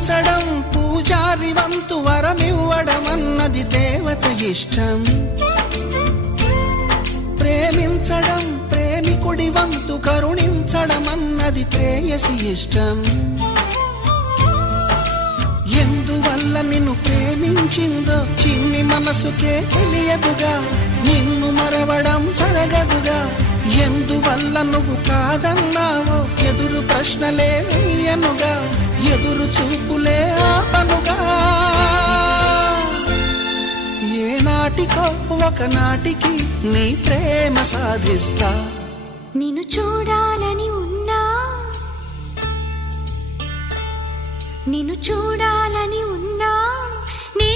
పూజించడం పూజారి వంతు వరమివ్వడం అన్నది దేవత ఇష్టం. ప్రేమించడం ప్రేమికుడి వంతు కరుణించడం అన్నది ప్రేయసి ఇష్టం. ఎందువల్ల నిన్ను ప్రేమించిందో చిన్ని మనసుకే తెలియదుగా, నిన్ను మరవడం జరగదుగా. ఎందువల్ల నువ్వు కాదన్నావో ఎదురు ప్రశ్నలే వేయనుగా, ఎదురు చూపులే ఆపనుగా. ఏనాటికో ఒకనాటికి నీ ప్రేమ సాధిస్తా. నిన్ను చూడాలని ఉన్నా, నిన్ను చూడాలని ఉన్నా, నీ